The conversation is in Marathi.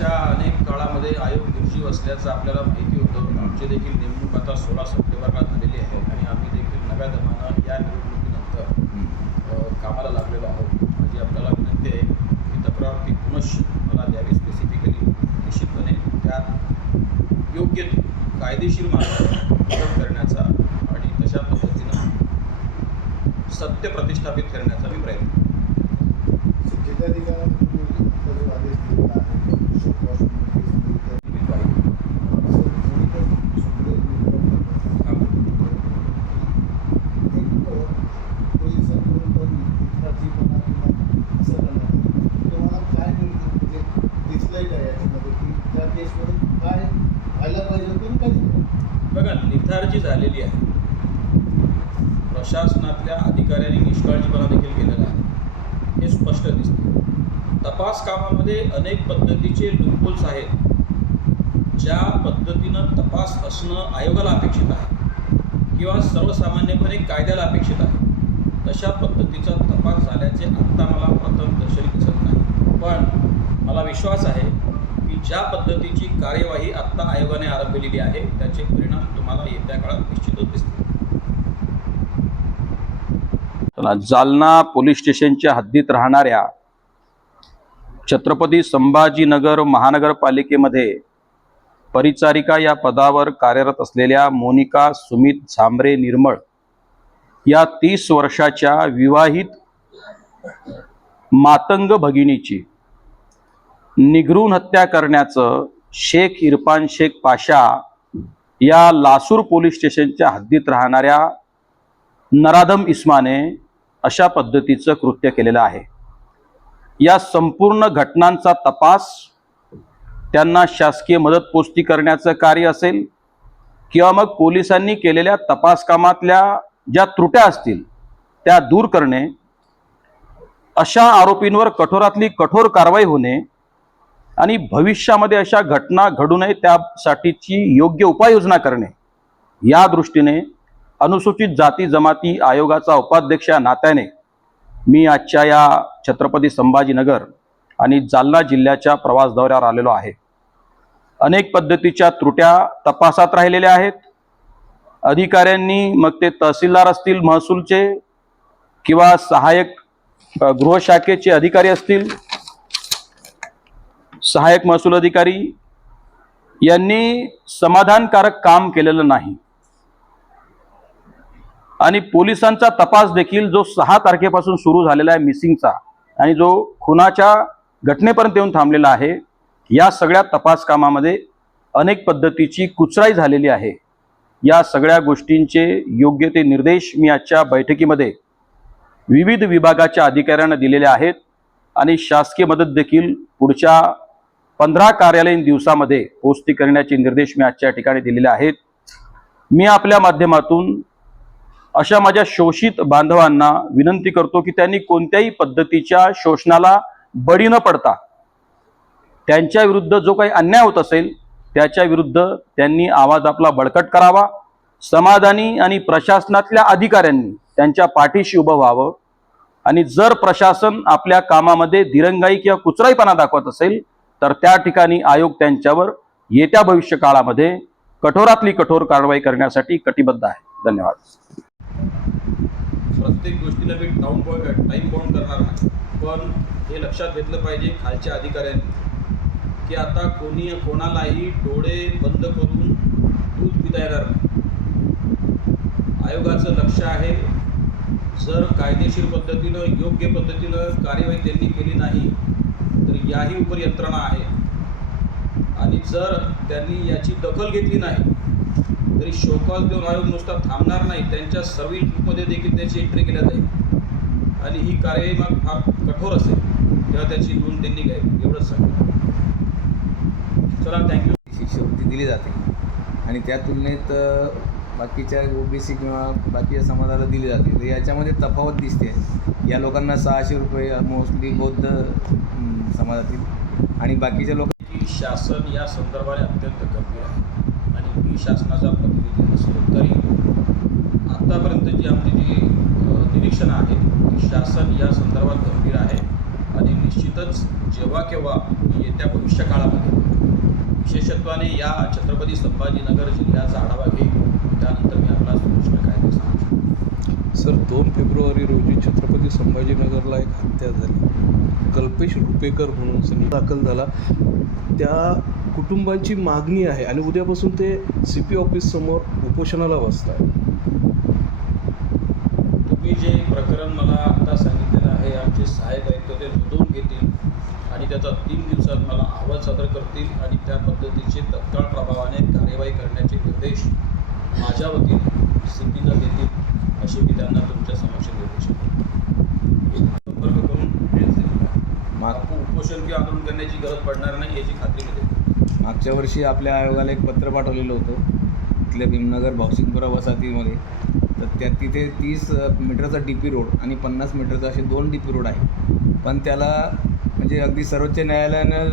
मागच्या अनेक काळामध्ये आयोग निर्जीव असल्याचं आपल्याला माहिती होतं. आमची देखील नेमणूक आता 16 सप्टेंबरला झालेली आहे आणि आम्ही देखील नव्या दमानं या निवडणुकीनंतर कामाला लागलेलो आहोत. माझी आपल्याला विनंती आहे की तक्रार ती पुनश्च मला द्यावी स्पेसिफिकली. निश्चितपणे त्यात योग्य कायदेशीर मार्गाने मदत करण्याचा आणि तशा पद्धतीनं सत्य प्रतिष्ठापित करण्याचा मी प्रयत्न करतो. बघा, निथारजी झालेली आहे. प्रशासनातल्या अधिकाऱ्यांनी निष्काळजीपणा देखील केलेला आहे, हे स्पष्ट दिसते. तपास कामामध्ये अनेक पद्धतीचे लूपहोल्स आहेत. ज्या पद्धतीनं तपास असणं आयोगाला अपेक्षित आहे किंवा सर्वसामान्यपणे कायद्याला अपेक्षित आहे, तशा पद्धतीचा तपास झाल्याचे आत्ता मला प्रथम दर्शनी दिसत नाही. पण मला विश्वास आहे की ज्या पद्धतीची कार्यवाही आत्ता आयोगाने आरंभलेली आहे त्याचे परिणाम तुम्हाला येत्या काळात निश्चितच दिसतील. जालना पोलीस स्टेशनच्या हद्दीत राहणाऱ्या छत्रपती संभाजीनगर महानगरपालिकेमध्ये परिचारिका या पदावर कार्यरत असलेल्या मोनिका सुमित झांबरे निर्मळ या 30 वर्षाच्या विवाहित मातंग भगिनीची निघरून हत्या करण्याचं शेख इरफान शेख पाशा या लासूर पोलीस स्टेशनच्या हद्दीत राहणाऱ्या नराधम इस्माने अशा पद्धतीचं कृत्य केलेलं आहे. या संपूर्ण घटनांचा तपास, त्यांना शासकीय मदत पोचती करण्याचं कार्य असेल किंवा मग पोलिसांनी केलेल्या तपास कामातल्या ज्या त्रुट्या असतील त्या दूर करणे, अशा आरोपींवर कठोरातली कठोर कारवाई होणे आणि भविष्यामध्ये अशा घटना घडू नये त्यासाठीची योग्य उपाययोजना करणे, या दृष्टीने अनुसूचित जाती जमाती आयोगाचा उपाध्यक्ष या नात्याने मी आजच्या या छत्रपती संभाजीनगर आणि जालना जिल्ह्याच्या प्रवास दौऱ्यावर आलेलो आहे. अनेक पद्धतीच्या त्रुट्या तपासात राहिलेल्या आहेत. अधिकाऱ्यांनी, मग ते तहसीलदार असतील महसूलचे किंवा सहाय्यक गृहशाखेचे अधिकारी असतील, सहाय्यक महसूल अधिकारी, यांनी समाधानकारक काम केलेलं नाही. आणि पोलिसांचा तपास देखील जो 6 तारखेपासून सुरू झालेला आहे मिसिंगचा आणि जो खुनाच्या घटनेपर्यंत येऊन थांबलेला आहे, या सगळ्या तपास कामामध्ये अनेक पद्धतीची कुचराई झालेली आहे. या सगळ्या गोष्टींचे योग्य ते निर्देश मी आजच्या बैठकीमध्ये विविध विभागाच्या अधिकाऱ्यांना दिलेले आहेत आणि शासकीय मदत देखील पुढच्या 15 कार्यालयीन दिवसामध्ये पोचती करण्याचे निर्देश मी आजच्या ठिकाणी दिलेले आहेत. मी आपल्या माध्यमातून अशा माझ्या शोषित बांधवांना विनंती करतो की त्यांनी कोणत्याही पद्धतीच्या शोषणाला बळी न पडता त्यांच्या विरुद्ध जो काही अन्याय होत असेल त्याच्या विरुद्ध त्यांनी आवाज आपला बळकट करावा. समाधानी आणि प्रशासनातल्या अधिकाऱ्यांनी त्यांच्या पाठीशी उभं व्हावं आणि जर प्रशासन आपल्या कामामध्ये दिरंगाई किंवा कुचराईपणा दाखवत असेल तर त्या ठिकाणी आयोग त्यांच्यावर येत्या भविष्य काळामध्ये कठोरातली कठोर कारवाई करण्यासाठी कटिबद्ध आहे. धन्यवाद. प्रत्येक गोष्टीला मी टाइम बाउंड करणार नाही, पण हे लक्षात घेतलं पाहिजे खालच्या अधिकाऱ्यांनी की आता कोणालाही डोळे बंद करून दूध पिता येणार नाही. आयोगाचं लक्ष आहे, जर कायदेशीर पद्धतीनं योग्य पद्धतीनं कार्यवाही त्यांनी केली नाही तर याही उपर यंत्रणा आहे आणि जर त्यांनी याची दखल घेतली नाही तरी शोकॉज देऊन आयोग नुसता थांबणार नाही, त्यांच्या सर्व्हिस बुकमध्ये देखील त्याची एंट्री केल्या जाईल आणि ही कार्यवाही मग फार कठोर असेल तेव्हा त्याची नोंद त्यांनी घ्यावी, एवढंच सांगतो. चला, थँक्यू. शिष्यवृत्ती दिली जाते आणि त्या तुलनेत बाकीच्या ओबीसी किंवा बाकीच्या समाजाला दिली जाते, तर याच्यामध्ये तफावत दिसते. या लोकांना 600 रुपये मोस्टली बौद्ध समाजातील आणि बाकीच्या लोकांची शासन या संदर्भाने अत्यंत गंभीर आहे आणि मी शासनाचा प्रतिनिधी नसलो तरी आत्तापर्यंत जी आमची जी निरीक्षणं आहेत, शासन या संदर्भात गंभीर आहे आणि निश्चितच जेव्हा केव्हा येत्या भविष्य काळामध्ये विशेषत्वाने या छत्रपती संभाजीनगर जिल्ह्याचा आढावा घेईल, त्यानंतर मी आपला प्रश्न काय ते सांगू शकतो. सर 2 फेब्रुवारी रोजी छत्रपती संभाजीनगरला एक हत्या झाली. कल्पेश रुपेकर म्हणून सनी दाखल झाला. त्या कुटुंबांची मागणी आहे आणि उद्यापासून ते CP ऑफिस समोर उपोषणाला बसत आहे. तुम्ही जे प्रकरण मला आत्ता सांगितलेलं आहे, आमचे सहाय्यक आयुक्त ते नोंदवून घेतील आणि त्याचा 3 दिवसात मला अहवाल सादर करतील आणि त्या पद्धतीचे तत्काळ प्रभावाने कार्यवाही करण्याचे निर्देश माझ्या वतीने CPला देतील, असे मी त्यांना तुमच्या समक्ष निर्देश देतो. संपर्क करून डिटेल्स देईल. आपण उपोषण किंवा आंदोलन करण्याची गरज पडणार नाही याची खात्री मी देतो. मागच्या वर्षी आपल्या आयोगाला एक पत्र पाठवलेलं होतं इथल्या भीमनगर भावसिंगपुरा वसाहतीमध्ये. तर तिथे 30 मीटरचा DP रोड आणि 50 मीटरचा असे 2 DP रोड आहे. पण त्याला म्हणजे अगदी सर्वोच्च न्यायालयानं